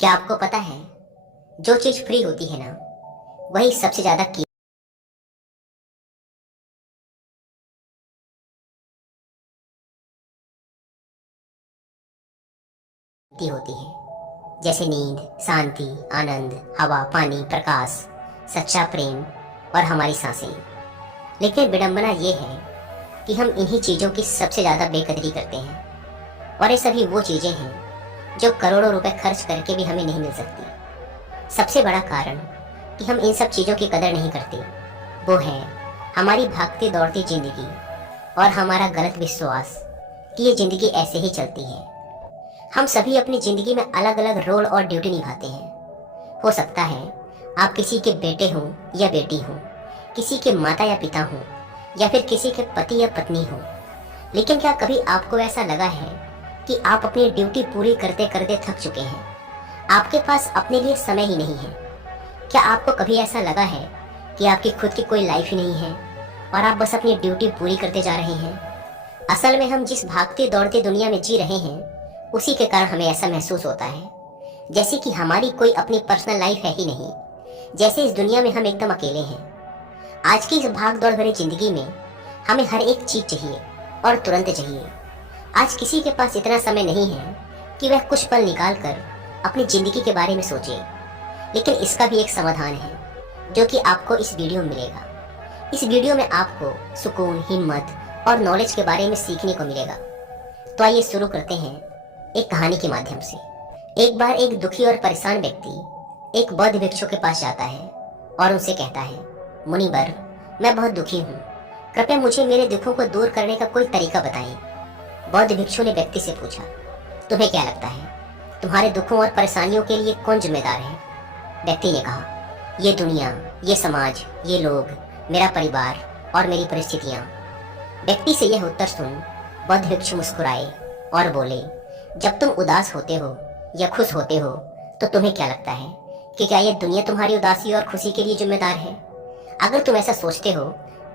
क्या आपको पता है, जो चीज फ्री होती है ना, वही सबसे ज्यादा कीमती होती है। जैसे नींद, शांति, आनंद, हवा, पानी, प्रकाश, सच्चा प्रेम और हमारी सांसें। लेकिन विडंबना ये है कि हम इन्हीं चीजों की सबसे ज्यादा बेकदरी करते हैं, और ये सभी वो चीजें हैं जो करोड़ों रुपए खर्च करके भी हमें नहीं मिल सकती। सबसे बड़ा कारण कि हम इन सब चीजों की कदर नहीं करते, वो है हमारी भागती दौड़ती जिंदगी और हमारा गलत विश्वास कि ये जिंदगी ऐसे ही चलती है। हम सभी अपनी जिंदगी में अलग अलग रोल और ड्यूटी निभाते हैं। हो सकता है आप किसी के बेटे हों या बेटी हों, किसी के माता या पिता हों, या फिर किसी के पति या पत्नी हों। लेकिन क्या कभी आपको ऐसा लगा है कि आप अपनी ड्यूटी पूरी करते करते थक चुके हैं, आपके पास अपने लिए समय ही नहीं है? क्या आपको कभी ऐसा लगा है कि आपकी खुद की कोई लाइफ ही नहीं है और आप बस अपनी ड्यूटी पूरी करते जा रहे हैं? असल में हम जिस भागती दौड़ती दुनिया में जी रहे हैं, उसी के कारण हमें ऐसा महसूस होता है जैसे कि हमारी कोई अपनी पर्सनल लाइफ है ही नहीं, जैसे इस दुनिया में हम एकदम अकेले हैं। आज की इस भाग दौड़ भरी जिंदगी में हमें हर एक चीज चाहिए और तुरंत चाहिए। आज किसी के पास इतना समय नहीं है कि वह कुछ पल निकाल कर अपनी जिंदगी के बारे में सोचे। लेकिन इसका भी एक समाधान है जो कि आपको इस वीडियो में मिलेगा। इस वीडियो में आपको सुकून, हिम्मत और नॉलेज के बारे में सीखने को मिलेगा। तो आइए शुरू करते हैं एक कहानी के माध्यम से। एक बार एक दुखी और परेशान व्यक्ति एक बौद्ध भिक्षु के पास जाता है और उनसे कहता है, मुनिवर, मैं बहुत दुखी हूँ, कृपया मुझे मेरे दुखों को दूर करने का कोई तरीका बताएं। बौद्ध भिक्षु ने व्यक्ति से पूछा, तुम्हें क्या लगता है, तुम्हारे दुखों और परेशानियों के लिए कौन जिम्मेदार है? व्यक्ति ने कहा, ये दुनिया, ये समाज, ये लोग, मेरा परिवार और मेरी परिस्थितियाँ। व्यक्ति से यह उत्तर सुन बौद्ध भिक्षु मुस्कुराए और बोले, जब तुम उदास होते हो या खुश होते हो तो तुम्हें क्या लगता है कि क्या यह दुनिया तुम्हारी उदासी और खुशी के लिए जिम्मेदार है? अगर तुम ऐसा सोचते हो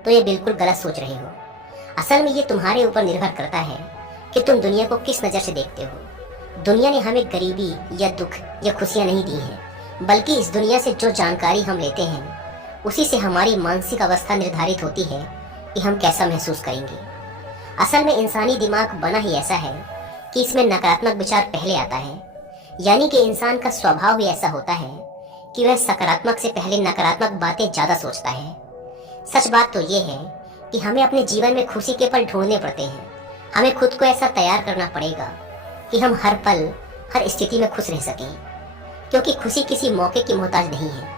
तो ये बिल्कुल गलत सोच रहे हो। असल में ये तुम्हारे ऊपर निर्भर करता है कि तुम दुनिया को किस नज़र से देखते हो। दुनिया ने हमें गरीबी या दुख या खुशियाँ नहीं दी हैं, बल्कि इस दुनिया से जो जानकारी हम लेते हैं उसी से हमारी मानसिक अवस्था निर्धारित होती है कि हम कैसा महसूस करेंगे। असल में इंसानी दिमाग बना ही ऐसा है कि इसमें नकारात्मक विचार पहले आता है, यानी कि इंसान का स्वभाव ही ऐसा होता है कि वह सकारात्मक से पहले नकारात्मक बातें ज्यादा सोचता है। सच बात तो ये है कि हमें अपने जीवन में खुशी के पल ढूंढने पड़ते हैं। हमें खुद को ऐसा तैयार करना पड़ेगा कि हम हर पल, हर स्थिति में खुश रह सकें, क्योंकि खुशी किसी मौके की मोहताज नहीं है।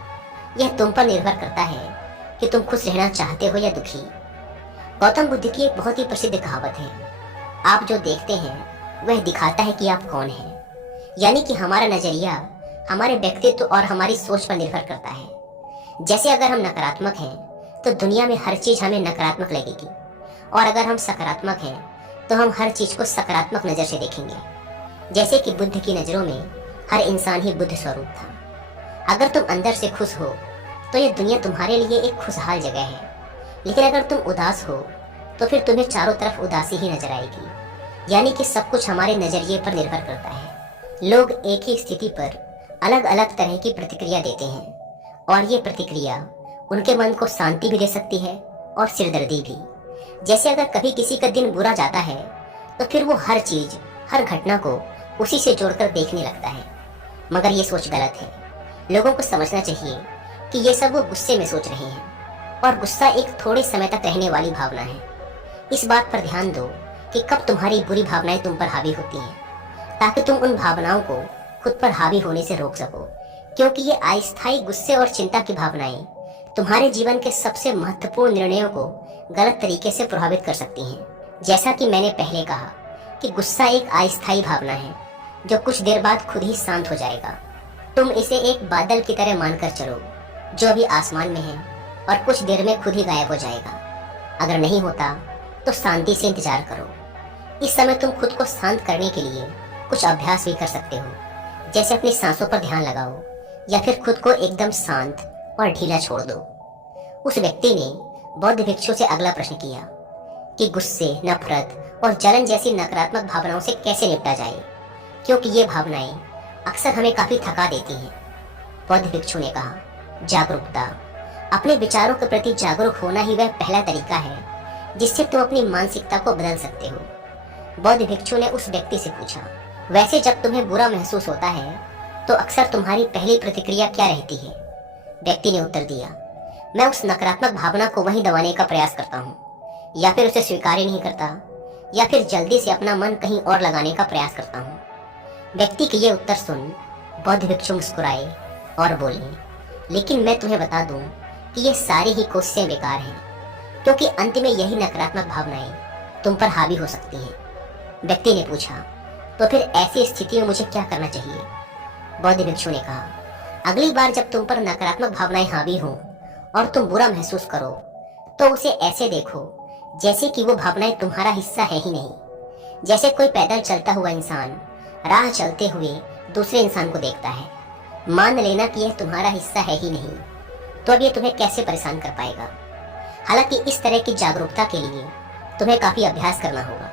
यह तुम पर निर्भर करता है कि तुम खुश रहना चाहते हो या दुखी। गौतम बुद्ध की एक बहुत ही प्रसिद्ध कहावत है, आप जो देखते हैं वह दिखाता है कि आप कौन हैं। यानी कि हमारा नजरिया हमारे व्यक्तित्व और हमारी सोच पर निर्भर करता है। जैसे अगर हम नकारात्मक हैं तो दुनिया में हर चीज हमें नकारात्मक लगेगी, और अगर हम सकारात्मक हैं तो हम हर चीज को सकारात्मक नजर से देखेंगे। जैसे कि बुद्ध की नजरों में हर इंसान ही बुद्ध स्वरूप था। अगर तुम अंदर से खुश हो तो यह दुनिया तुम्हारे लिए एक खुशहाल जगह है, लेकिन अगर तुम उदास हो तो फिर तुम्हें चारों तरफ उदासी ही नजर आएगी। यानी कि सब कुछ हमारे नजरिए पर निर्भर करता है। लोग एक ही स्थिति पर अलग अलग तरह की प्रतिक्रिया देते हैं, और ये प्रतिक्रिया उनके मन को शांति भी दे सकती है और सिरदर्दी भी। जैसे अगर कभी किसी का दिन बुरा जाता है तो फिर वो हर चीज, हर घटना को उसी से जोड़कर देखने लगता है। मगर ये सोच गलत है। लोगों को समझना चाहिए कि ये सब वो गुस्से में सोच रहे हैं, और गुस्सा एक थोड़े समय तक रहने वाली भावना है। इस बात पर ध्यान दो कि कब तुम्हारी बुरी भावनाएं तुम पर हावी होती हैं, ताकि तुम उन भावनाओं को खुद पर हावी होने से रोक सको। क्योंकि ये अस्थायी गुस्से और चिंता की भावनाएं तुम्हारे जीवन के सबसे महत्वपूर्ण निर्णयों को गलत तरीके से प्रभावित कर सकती हैं। जैसा कि मैंने पहले कहा कि गुस्सा एक अस्थायी भावना है जो कुछ देर बाद खुद ही शांत हो जाएगा। तुम इसे एक बादल की तरह मानकर चलो जो अभी आसमान में है और कुछ देर में खुद ही गायब हो जाएगा। अगर नहीं होता तो शांति से इंतजार करो। इस समय तुम खुद को शांत करने के लिए कुछ अभ्यास भी कर सकते हो, जैसे अपनी सांसों पर ध्यान लगाओ या फिर खुद को एकदम शांत और ढीला छोड़ दो। उस व्यक्ति ने बौद्ध भिक्षु से अगला प्रश्न किया कि गुस्से, नफरत और जलन जैसी नकारात्मक भावनाओं से कैसे निपटा जाए, क्योंकि ये भावनाएं अक्सर हमें काफी थका देती हैं। बौद्ध भिक्षु ने कहा, जागरूकता, अपने विचारों के प्रति जागरूक होना ही वह पहला तरीका है जिससे तुम अपनी मानसिकता को बदल सकते हो। बौद्ध भिक्षु ने उस व्यक्ति से पूछा, वैसे जब तुम्हें बुरा महसूस होता है तो अक्सर तुम्हारी पहली प्रतिक्रिया क्या रहती है? व्यक्ति ने उत्तर दिया, मैं उस नकारात्मक भावना को वहीं दबाने का प्रयास करता हूँ, या फिर उसे स्वीकार ही नहीं करता, या फिर जल्दी से अपना मन कहीं और लगाने का प्रयास करता हूँ। व्यक्ति के ये उत्तर सुन बौद्ध भिक्षु मुस्कुराए और बोले, लेकिन मैं तुम्हें बता दूं कि ये सारी ही कोशिशें बेकार हैं, क्योंकि अंत में यही नकारात्मक भावनाएं तुम पर हावी हो सकती हैं। व्यक्ति ने पूछा, तो फिर ऐसी स्थिति में मुझे क्या करना चाहिए? बौद्ध भिक्षु ने कहा, अगली बार जब तुम पर नकारात्मक भावनाएं हावी हों और तुम बुरा महसूस करो तो उसे ऐसे देखो जैसे कि वो भावनाएं तुम्हारा हिस्सा है ही नहीं। जैसे कोई पैदल चलता हुआ इंसान राह चलते हुए दूसरे इंसान को देखता है। मान लेना कि यह तुम्हारा हिस्सा है ही नहीं, तो अब ये तुम्हें कैसे परेशान कर पाएगा? हालांकि इस तरह की जागरूकता के लिए तुम्हें काफी अभ्यास करना होगा,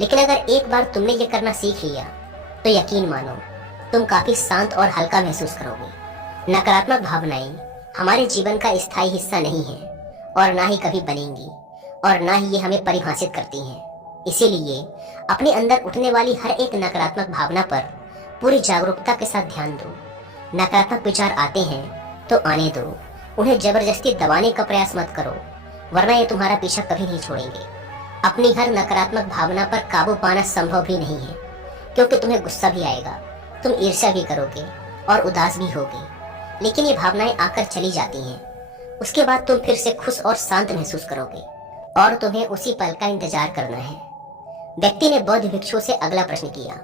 लेकिन अगर एक बार तुमने ये करना सीख लिया तो यकीन मानो तुम काफी शांत और हल्का महसूस करोगे। नकारात्मक भावनाएं हमारे जीवन का स्थायी हिस्सा नहीं है और ना ही कभी बनेंगी, और ना ही ये हमें परिभाषित करती हैं। इसीलिए अपने अंदर उठने वाली हर एक नकारात्मक भावना पर पूरी जागरूकता के साथ ध्यान दो। नकारात्मक विचार आते हैं तो आने दो, उन्हें जबरदस्ती दबाने का प्रयास मत करो, वरना ये तुम्हारा पीछा कभी नहीं छोड़ेंगे। अपनी हर नकारात्मक भावना पर काबू पाना संभव भी नहीं है, क्योंकि तुम्हें गुस्सा भी आएगा, तुम ईर्ष्या भी करोगे और उदास भी होगे, लेकिन ये भावनाएं आकर चली जाती हैं। उसके बाद तुम फिर से खुश और शांत महसूस करोगे और तुम्हें उसी पल का इंतजार करना है। व्यक्ति ने बौद्ध भिक्षु से अगला प्रश्न किया,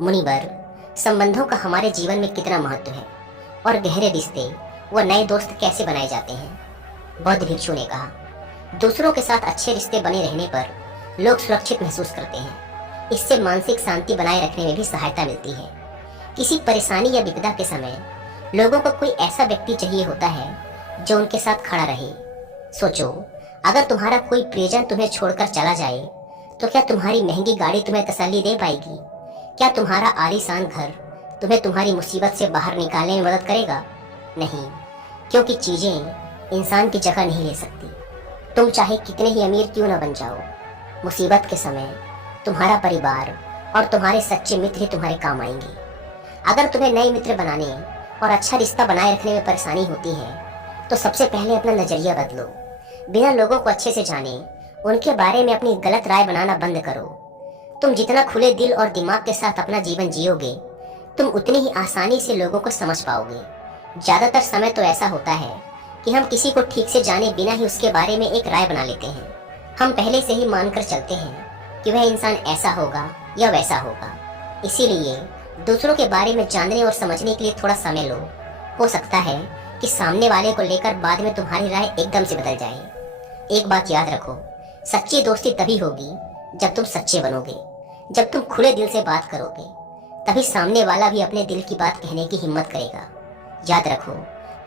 मुनिवर, संबंधों का हमारे जीवन में कितना महत्व है और गहरे रिश्ते व नए दोस्त कैसे बनाए जाते हैं? बौद्ध भिक्षु ने कहा, दूसरों के साथ अच्छे रिश्ते बने रहने पर लोग सुरक्षित महसूस करते हैं। इससे मानसिक शांति बनाए रखने में भी सहायता मिलती है। किसी परेशानी या विपदा के समय लोगों को कोई ऐसा व्यक्ति चाहिए होता है जो उनके साथ खड़ा रहे। सोचो, अगर तुम्हारा कोई प्रियजन तुम्हें छोड़कर चला जाए तो क्या तुम्हारी महंगी गाड़ी तुम्हें तसल्ली दे पाएगी? क्या तुम्हारा आलीशान घर तुम्हें तुम्हारी मुसीबत से बाहर निकालने में मदद करेगा? नहीं, क्योंकि चीजें इंसान की जगह नहीं ले सकती। तुम चाहे कितने ही अमीर क्यों न बन जाओ, मुसीबत के समय तुम्हारा परिवार और तुम्हारे सच्चे मित्र ही तुम्हारे काम आएंगे। अगर तुम्हें नए मित्र बनाने और अच्छा रिश्ता बनाए रखने में परेशानी होती है तो सबसे पहले अपना नजरिया बदलो। बिना लोगों को अच्छे से जाने उनके बारे में अपनी गलत राय बनाना बंद करो। तुम जितना खुले दिल और दिमाग के साथ अपना जीवन जियोगे, तुम उतनी ही आसानी से लोगों को समझ पाओगे। ज्यादातर समय तो ऐसा होता है कि हम किसी को ठीक से जाने बिना ही उसके बारे में एक राय बना लेते हैं। हम पहले से ही मानकर चलते हैं कि वह इंसान ऐसा होगा या वैसा होगा। इसीलिए दूसरों के बारे में जानने और समझने के लिए थोड़ा समय लो। हो सकता है कि सामने वाले को लेकर बाद में तुम्हारी राय एकदम से बदल जाए। एक बात याद रखो, सच्ची दोस्ती तभी होगी जब तुम सच्चे बनोगे। जब तुम खुले दिल से बात करोगे तभी सामने वाला भी अपने दिल की बात कहने की हिम्मत करेगा। याद रखो,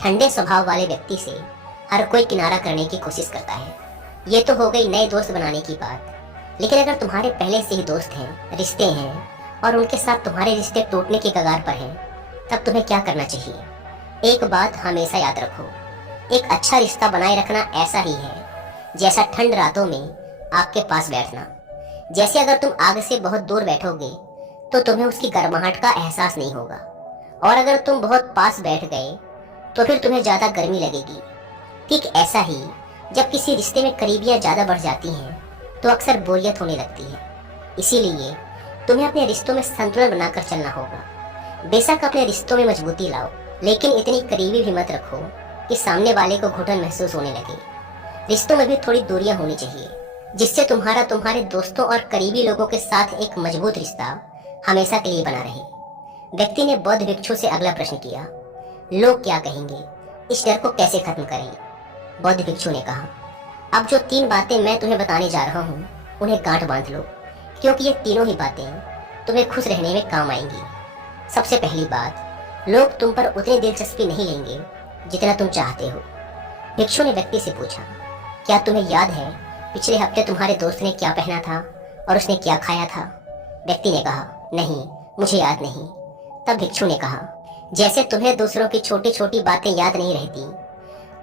ठंडे स्वभाव वाले व्यक्ति से हर कोई किनारा करने की कोशिश करता है। ये तो हो गई नए दोस्त बनाने की बात, लेकिन अगर तुम्हारे पहले से ही दोस्त हैं, रिश्ते हैं और उनके साथ तुम्हारे रिश्ते टूटने के कगार पर हैं, तब तुम्हें क्या करना चाहिए? एक बात हमेशा याद रखो, एक अच्छा रिश्ता बनाए रखना ऐसा ही है जैसा ठंड रातों में आपके पास बैठना। जैसे अगर तुम आग से बहुत दूर बैठोगे तो तुम्हें उसकी गर्माहट का एहसास नहीं होगा, और अगर तुम बहुत पास बैठ गए तो फिर तुम्हें ज्यादा गर्मी लगेगी। ठीक ऐसा ही जब किसी रिश्ते में करीबियां ज्यादा बढ़ जाती हैं तो अक्सर बोरियत होने लगती है। इसीलिए तुम्हें अपने रिश्तों में संतुलन बनाकर चलना होगा। बेशक अपने रिश्तों में मजबूती लाओ, लेकिन इतनी करीबी भी मत रखो कि सामने वाले को घुटन महसूस होने लगे। रिश्तों में भी थोड़ी दूरियां होनी चाहिए, जिससे तुम्हारा तुम्हारे दोस्तों और करीबी लोगों के साथ एक मजबूत रिश्ता हमेशा के लिए बना रहे। व्यक्ति ने बौद्ध भिक्षु से अगला प्रश्न किया, लोग क्या कहेंगे, इस डर को कैसे खत्म करें? बौद्ध भिक्षु ने कहा, अब जो 3 बातें मैं तुम्हें बताने जा रहा हूँ उन्हें गांठ बांध लो, क्योंकि ये तीनों ही बातें तुम्हें खुश रहने में काम आएंगी। सबसे पहली बात, लोग तुम पर उतनी दिलचस्पी नहीं लेंगे जितना तुम चाहते हो। भिक्षु ने व्यक्ति से पूछा, क्या तुम्हें याद है पिछले हफ्ते तुम्हारे दोस्त ने क्या पहना था और उसने क्या खाया था? व्यक्ति ने कहा, नहीं, मुझे याद नहीं। तब भिक्षु ने कहा, जैसे तुम्हें दूसरों की छोटी छोटी बातें याद नहीं रहती,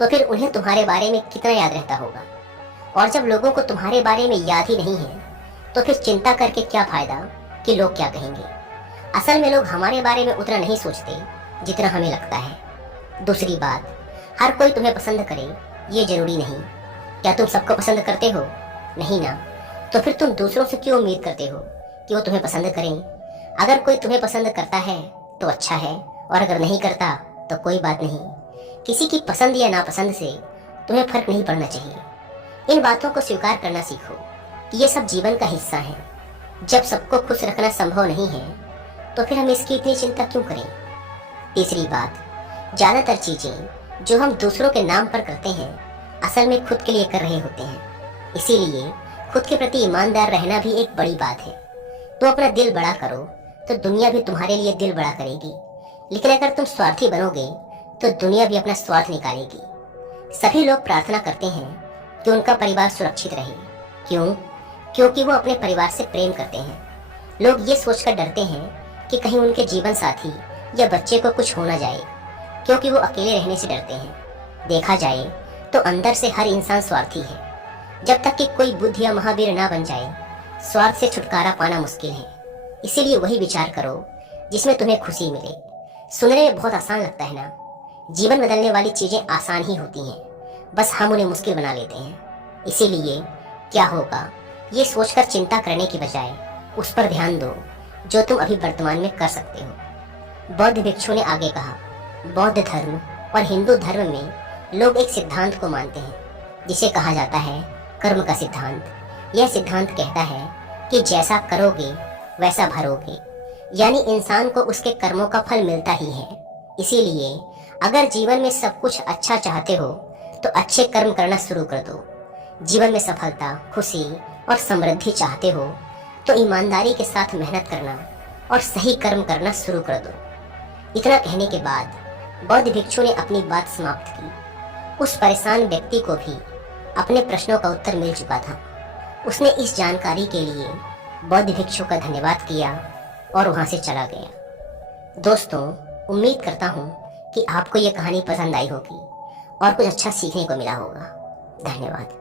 तो फिर उन्हें तुम्हारे बारे में कितना याद रहता होगा। और जब लोगों को तुम्हारे बारे में याद ही नहीं है, तो फिर चिंता करके क्या फायदा कि लोग क्या कहेंगे। असल में लोग हमारे बारे में उतना नहीं सोचते जितना हमें लगता है। दूसरी बात, हर कोई तुम्हें पसंद करे ये जरूरी नहीं। क्या तुम सबको पसंद करते हो? नहीं ना। तो फिर तुम दूसरों से क्यों उम्मीद करते हो कि वो तुम्हें पसंद करें? अगर कोई तुम्हें पसंद करता है तो अच्छा है, और अगर नहीं करता तो कोई बात नहीं। किसी की पसंद या नापसंद से तुम्हें फर्क नहीं पड़ना चाहिए। इन बातों को स्वीकार करना सीखो कि ये सब जीवन का हिस्सा है। जब सबको खुश रखना संभव नहीं है, तो फिर हम इसकी इतनी चिंता क्यों करें? तीसरी बात, ज्यादातर चीजें जो हम दूसरों के नाम पर करते हैं, असल में खुद के लिए कर रहे होते हैं। इसीलिए खुद के प्रति ईमानदार रहना भी एक बड़ी बात है। तो अपना दिल बड़ा करो तो दुनिया भी तुम्हारे लिए दिल बड़ा करेगी। लेकिन अगर तुम स्वार्थी बनोगे तो दुनिया भी अपना स्वार्थ निकालेगी। सभी लोग प्रार्थना करते हैं कि उनका परिवार सुरक्षित रहे। क्यों? क्योंकि वो अपने परिवार से प्रेम करते हैं। लोग ये सोचकर डरते हैं कि कहीं उनके जीवन साथी या बच्चे को कुछ हो ना जाए, क्योंकि वो अकेले रहने से डरते हैं। देखा जाए तो अंदर से हर इंसान स्वार्थी है। जब तक कि कोई बुद्ध या महावीर ना बन जाए, स्वार्थ से छुटकारा पाना मुश्किल है। इसीलिए वही विचार करो जिसमें तुम्हें खुशी मिले। सुनने में बहुत आसान लगता है ना? जीवन बदलने वाली चीजें आसान ही होती हैं, बस हम उन्हें मुश्किल बना लेते हैं। इसीलिए क्या होगा ये सोचकर चिंता करने की बजाय उस पर ध्यान दो जो तुम अभी वर्तमान में कर सकते हो। बौद्ध भिक्षु ने आगे कहा, बौद्ध धर्म और हिंदू धर्म में लोग एक सिद्धांत को मानते हैं जिसे कहा जाता है कर्म का सिद्धांत। यह सिद्धांत कहता है कि जैसा करोगे वैसा भरोगे, यानी इंसान को उसके कर्मों का फल मिलता ही है। इसीलिए अगर जीवन में सब कुछ अच्छा चाहते हो तो अच्छे कर्म करना शुरू कर दो। जीवन में सफलता, खुशी और समृद्धि चाहते हो तो ईमानदारी के साथ मेहनत करना और सही कर्म करना शुरू कर दो। इतना कहने के बाद बौद्ध भिक्षु ने अपनी बात समाप्त की। उस परेशान व्यक्ति को भी अपने प्रश्नों का उत्तर मिल चुका था। उसने इस जानकारी के लिए बौद्ध भिक्षु का धन्यवाद किया और वहां से चला गया। दोस्तों, उम्मीद करता हूँ कि आपको ये कहानी पसंद आई होगी और कुछ अच्छा सीखने को मिला होगा। धन्यवाद।